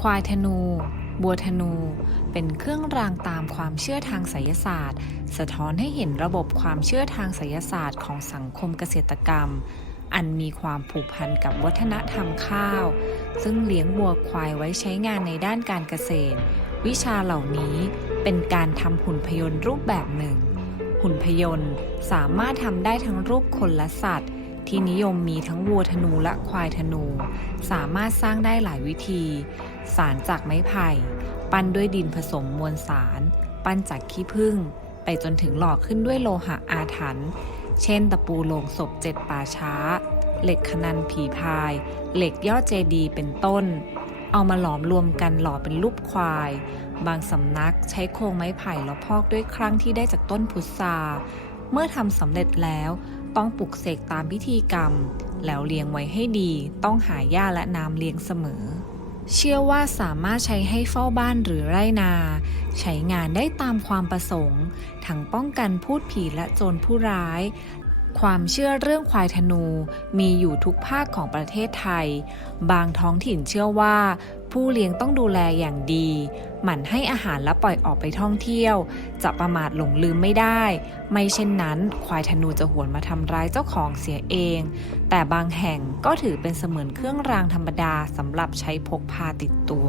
ควายธนู บัวธนู เป็นเครื่องรางตามความเชื่อทางไสยศาสตร์ สะท้อนให้เห็นระบบความเชื่อทางไสยศาสตร์ของสังคมเกษตรกรรม อันมีความผูกพันกับวัฒนธรรมข้าว ซึ่งเลี้ยงวัวควายไว้ใช้งานในด้านการเกษตร วิชาเหล่านี้เป็นการทำหุ่นพยนต์รูปแบบหนึ่ง หุ่นพยนต์สามารถทำได้ทั้งรูปคนและสัตว์ที่นิยมมีทั้งวัวธนูและควายธนู สามารถสร้างได้หลายวิธี สารจากไม้ไผ่ ปั้นด้วยดินผสมมวลสาร ปั้นจากขี้ผึ้งไปจนถึงหล่อขึ้นด้วยโลหะอาถรรพ์เช่นตะปูโลงศพเจ็ดป่าช้า เหล็กขนันผีพาย เหล็กยอดเจดีเป็นต้น เอามาหลอมรวมกันหล่อเป็นรูปควาย บางสำนักใช้โครงไม้ไผ่แล้วพอกด้วยครั้งที่ได้จากต้นพุทราเมื่อทำสำเร็จแล้วต้องปลุกเสกตามพิธีกรรม แล้วเลี้ยงไว้ให้ดี ต้องหาหญ้าและน้ำเลี้ยงเสมอ เชื่อว่าสามารถใช้ให้เฝ้าบ้านหรือไร่นา ใช้งานได้ตามความประสงค์ ทั้งป้องกันพูดผีและโจรผู้ร้าย ความเชื่อเรื่องควายธนูมีอยู่ทุกภาคของประเทศไทย บางท้องถิ่นเชื่อว่า ผู้เลี้ยงต้องดูแลอย่างดี หมั่นให้อาหารและปล่อยออกไปท่องเที่ยว จะประมาทหลงลืมไม่ได้ ไม่เช่นนั้น ควายธนูจะหวนมาทำร้ายเจ้าของเสียเอง แต่บางแห่งก็ถือเป็นเสมือนเครื่องรางธรรมดาสำหรับใช้พกพาติดตัว